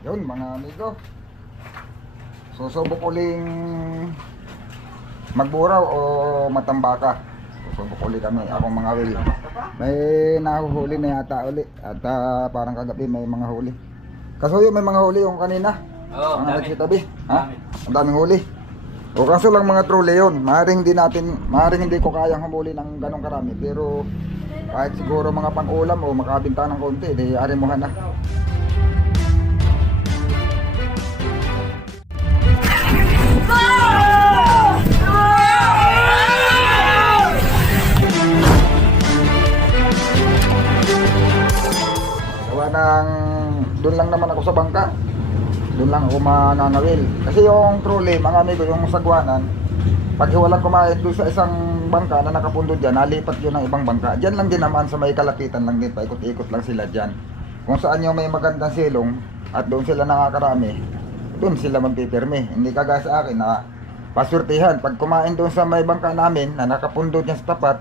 Yun mga amigo. Susubok uling magburaw o matambaka. Susubok uli kami, akong mga will. May nahuhuli na yata uli. At ah, parang kagabi may mga huli. Kaso yun may mga huli yung kanina. Oo, mga nagsitabi. Ha? Ang daming huli. O kaso lang mga trole yun. Maring hindi natin, maring hindi ko kayang humuli ng ganong karami. Pero kahit siguro mga pang-ulam o makabinta ng konti, di arimuhan na. Ng doon lang naman ako sa bangka. Doon lang ako mananawil. Kasi yung trolley, mga amigo, yung sagwanan, pag walang kumain doon sa isang bangka na nakapundo dyan, nalipat yun ng ibang bangka. Diyan lang din naman sa may kalapitan lang din, paikot-ikot lang sila dyan. Kung saan yung may magandang silong at doon sila nakakarami, doon sila magpipirme. Hindi kagaya sa akin na pasurtihan. Pag kumain doon sa may bangka namin na nakapundo dyan sa tapat,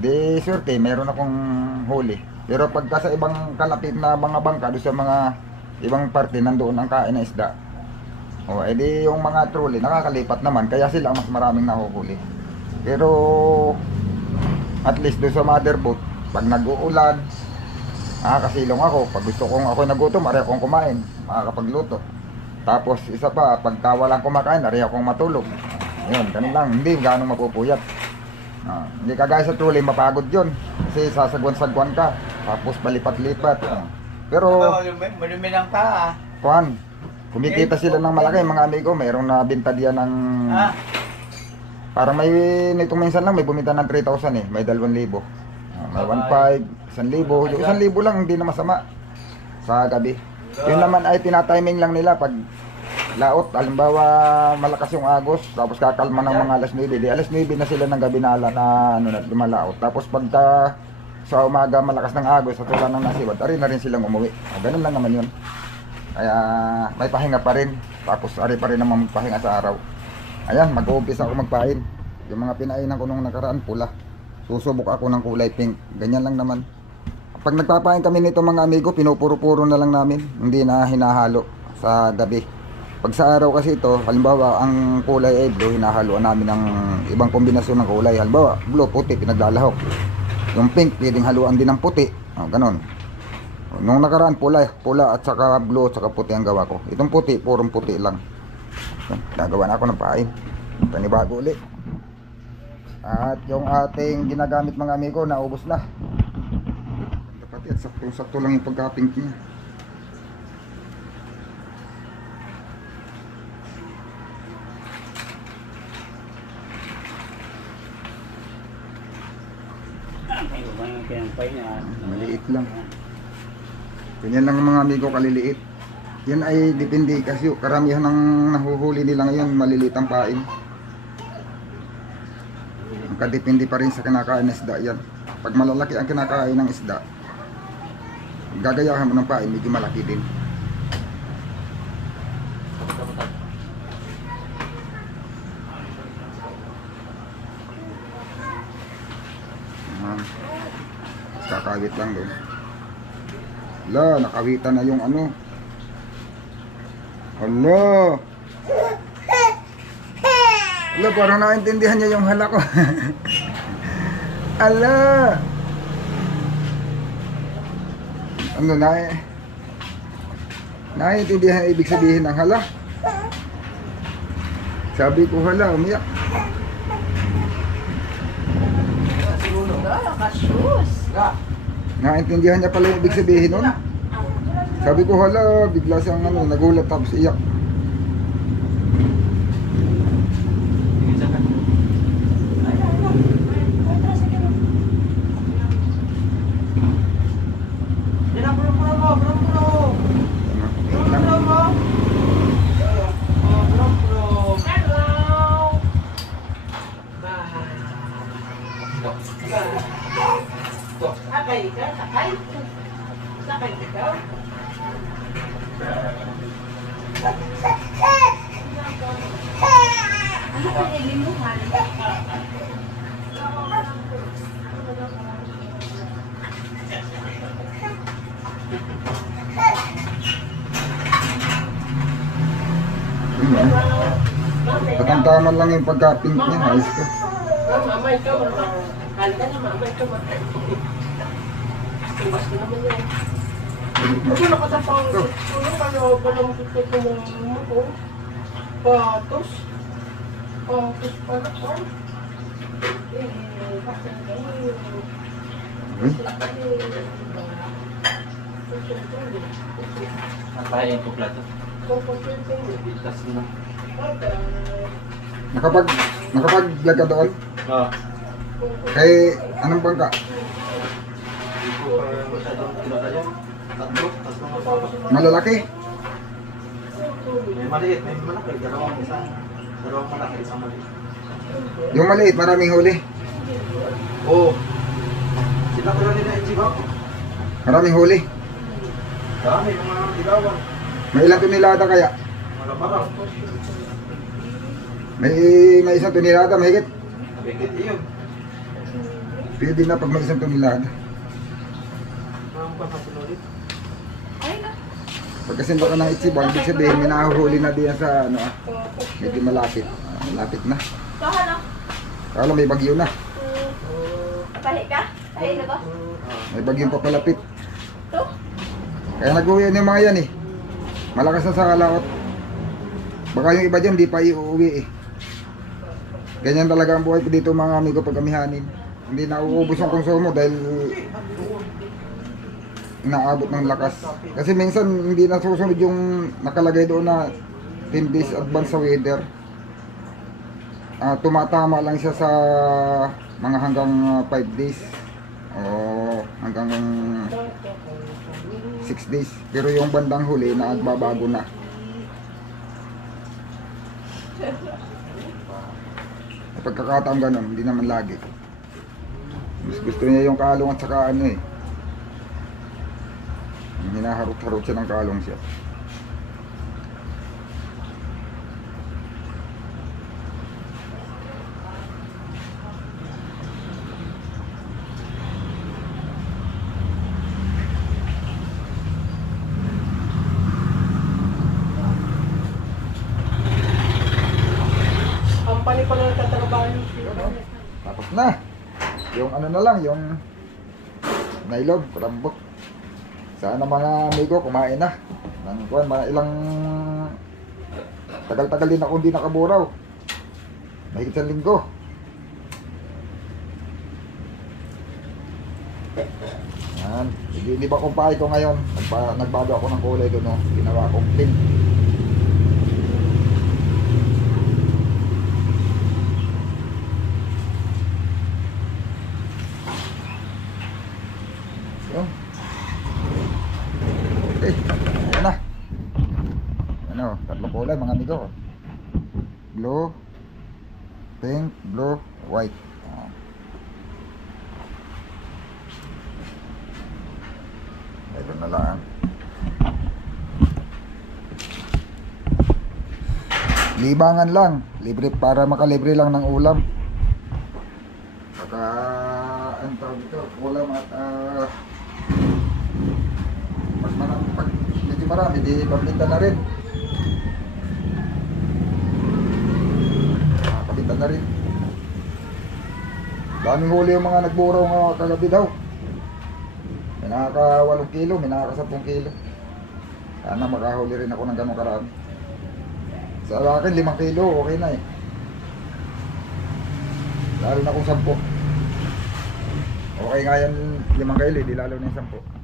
di surte, meron akong huli. Pero pagka sa ibang kalapit na mga bangka, doon sa mga ibang parte, nandoon ang kain na isda. O, edi yung mga trolley, nakakalipat naman, kaya sila mas maraming nahuhuli. Pero, at least doon sa motherboat, pag nag-uulan, nakakasilong ako. Pag gusto kong ako nagutom, ari akong kumain, makakapagluto. Tapos, isa pa, pagka walang kumakain, ari akong matulog. Yun, ganun lang, hindi ganong mapupuyat. Ah, hindi kagaya sa trolley, mapagod yun. Kasi sasagwan-sagwan ka, tapos balipat-lipat. ah. Pero, Malumi, malumi lang pa ah. kuhan, kumikita sila ng malaki, mga amigo. Mayroong nabinta diyan ng... Ah, Parang may, nitong minsan lang, may bumita ng 3,000 eh. May 2,000. Ah, may 1,500, 1,000. Yung 1,000 lang, hindi na masama sa gabi. Yun naman ay tinatiming lang nila pag laot. Halimbawa, malakas yung agos, tapos kakalma ng mga alas 9. Di alas 9 na sila ng gabi na, ala- na ano, na lumalaot. Tapos pagka sa umaga malakas ng agos, sa tulad ng nasiwad, ari na rin silang umuwi. Ah, ganun lang naman yun. Kaya may pahinga pa rin. Tapos ari pa rin naman magpahinga sa araw. Ayan, mag-uumpisa ako magpain. Yung mga pinainan ko nung nakaraan, pula. Susubok ako ng kulay pink. Ganyan lang naman. Pag nagpapain kami nito mga amigo, pinupuro-puro na lang namin. Hindi na hinahalo sa gabi. Pag sa araw kasi ito, halimbawa, ang kulay ay blue, hinahaluan namin ng ibang kombinasyon ng kulay. Halimbawa, blue, puti, pinaglalahok. Yung pink, pwedeng haluan din ng puti. O, ganon. Nung nakaraan, pula, pula at saka blue at saka puti ang gawa ko. Itong puti, purong puti lang. Yan, Gagawa na ako ng pain. Panibago ulit. At yung ating ginagamit mga amigo, naubos na. Dapat yan, sakto-sakto lang yung pagka-pink niya. Ayun, na. Maliit lang. Ganyan lang ang mga amigo kaliliit. Yan ay depende kasi karamihan ng nahuhuli nila ngayon maliliit ang pain. Nakadepende pa rin sa kinakain ng isda yan. Pag malalaki ang kinakain ng isda, gagayahan mo ng pain, medyo malaki din. Ayan. Kakawit lang doon. Hala, nakawitan na yung ano. Hala. Hala, parang naintindihan niya yung hala ko. Hala. Ano na eh? Naiintindihan ibig sabihin ng hala. Sabi ko hala, umiyak. Naintindihan niya pala yung ibig sabihin nun. Sabi ko, hala, bigla siyang ano, nagulat tapos iyak. Sakay ka, sakay. Sakay ka. Ano pinili mo, Han? Hmm. Tatamtaman lang yung pagka-pink niya. Ayos ko. Mamay ka, mamay. Kala ka na, mamay ka, mamay. Iwas ko naman yan. Ako nakatapang ano kayo, walang susunod mo ko. Patos. Patos pala ko. Eh, kasi Hmm? Napahayin ko plato. Tas na. Nakapag, nakapag-vlog ka doon? Oo. Kay, anong bangka? Malalaki? May maliit, may malaki. Dalawang isang. Dalawang malaki, isang maliit. Yung maliit, maraming huli. Oo. Sila ko nila ichiba. Maraming huli. Dami, mga dilawan. May ilang tonelada kaya? May, may isang tonelada, mahigit. Nabigit iyon. Pwede na pag may isang tonelada. Parang pa sa sinulit. Pag kasi baka ng itsibang, ibig sabihin, may nahuhuli na diyan sa, ano ah, medyo malapit. Ah, malapit na. Kahan ah. Kala may bagyo na. Tahi ka? Tahi na ba? May bagyong papalapit. Ito? Kaya nag-uwi na yung mga yan eh. Malakas na sa kalaot. Baka yung iba dyan, di pa iuwi eh. Ganyan talaga ang buhay dito mga amigo pag kamihanin. Hindi na uubos yung konsumo dahil naabot ng lakas. Kasi minsan hindi na susunod yung nakalagay doon na 10 days advance sa weather. Ah, tumatama lang siya sa mga hanggang 5 days. O hanggang 6 days. Pero yung bandang huli, nagbabago na. May pagkakataon ganun, hindi naman lagi. Mas gusto niya yung kalong at saka ano eh. Hinaharot-harot siya ng kalong siya. Company pa lang tatrabaho Tapos na. Yung ano na lang, yung nailog, kurambot. Sana mga amigo kumain na. Nang kuan, mga ilang tagal-tagal din ako hindi nakaburaw. Mahigit sa linggo. Yan. Hindi, hindi ba kumpay ko ngayon? Nagpa, nagbago ako ng kulay doon, no? Ginawa kong pink. Yun. Okay, ayan na. Ano, tatlong kulay mga amigo. Blue, pink, blue, white. Ah. Mayroon na lang. Libangan lang. Libre para makalibre lang ng ulam. Saka, ang tawag dito, ulam at ah, pag, marami, pag medyo marami, di pabinta na rin. Ah, pabinta na rin. Daming huli yung mga nagburaw nga kagabi daw. May nakaka 8 kilo, may nakaka 10 kilo. Sana makahuli rin ako ng ganong karami. Sa akin, 5 kilo, okay na eh. Lalo na kung 10. Okay nga yan 5 kilo, di lalo na yung 10.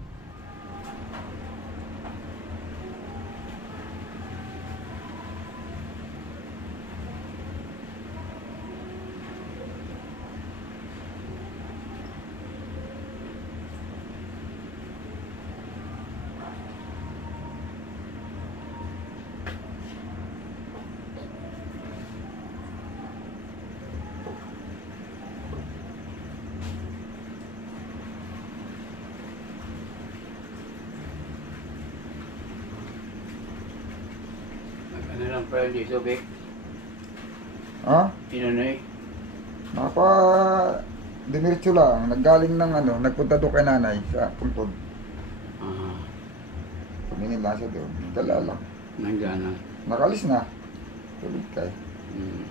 Hindi subik? Ha? Inunoy? Napa Dimircho lang, naggaling ng ano, nagpunta doon kay nanay sa puntod. Ah, Tumingin lang siya doon, dala lang. nandiyan na. Nakalis na. Tulig ka eh. Hmm.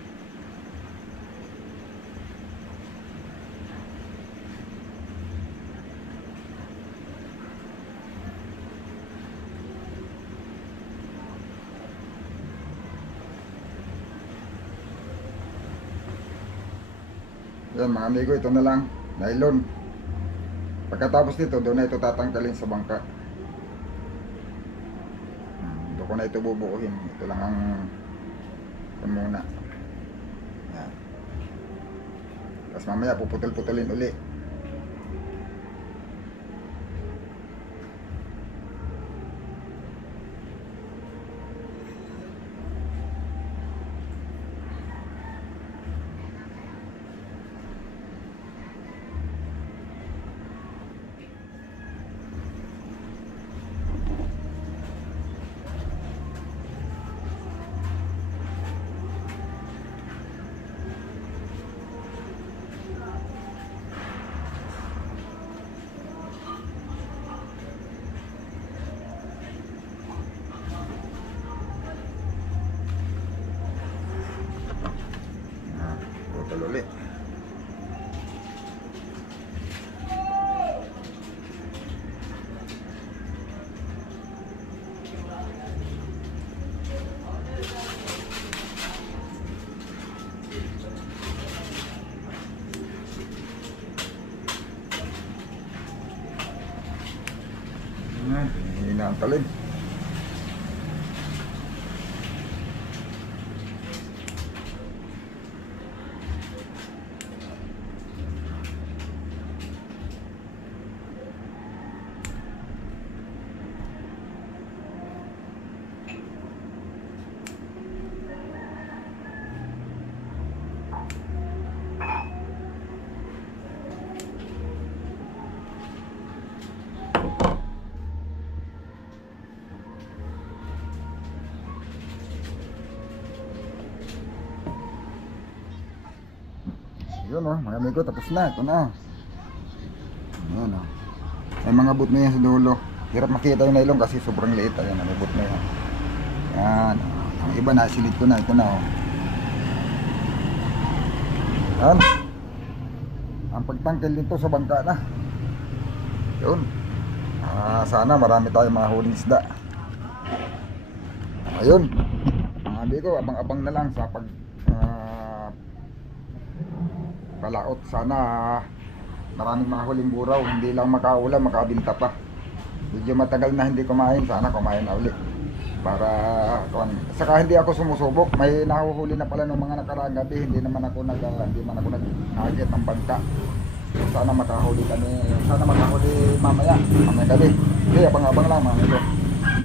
Yan mga amigo, ito na lang. Nylon. Pagkatapos nito, doon na ito tatanggalin sa bangka. Hmm, Doon ko na ito bubuuhin. Ito lang ang ito muna. Yan. Tapos mamaya puputol-putulin uli. Yan. Putol uli. Yan, hina ang. Yun oh, mga amigo, tapos na. Ito na. Ayan oh. May mga boot na yan sa dulo. Hirap makita yung nylon kasi sobrang liit. Ayan, may boot na yan. Yan. oh. Ang iba na, silid ko na. Ito na oh. Yan. Ang pagtangkel nito sa bangka na. Yun. Ah, sana marami tayong mga huling isda. Ayun. Mga amigo, abang-abang na lang sa pag ah, palaot sana maraming mga huling buraw hindi lang makaulam makabinta pa. Medyo matagal na hindi kumain sana kumain na uli para kuwan. saka hindi ako sumusubok. May nahuhuli na pala ng mga nakaraang gabi hindi naman ako nag ah, hindi man ako nag-target ng bangka. Sana makahuli kami sana makahuli mamaya mamaya gabi. Hindi abang-abang lang mga ito